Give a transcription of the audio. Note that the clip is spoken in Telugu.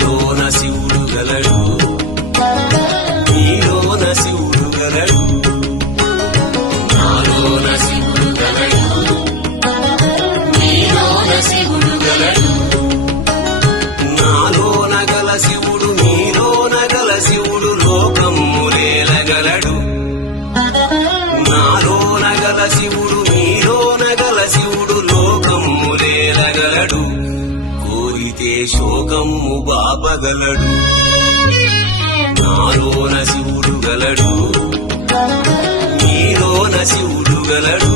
నాలోన శివుడు గలడు, నీలోన శివుడు గలడు. నాలోన శివుడు గలడు, నీలోన శివుడు గలడు. నాలోన గల శివుడు నీలోన గల శివుడు లోకములేలగలడు. నాలోన గల శివుడు నీలోన గల శివుడు లోకములేలగలడు. కోరితే శోకము బాపగలడు. నాలోన శివుడు గలడు, నీలోన శివుడు గలడు.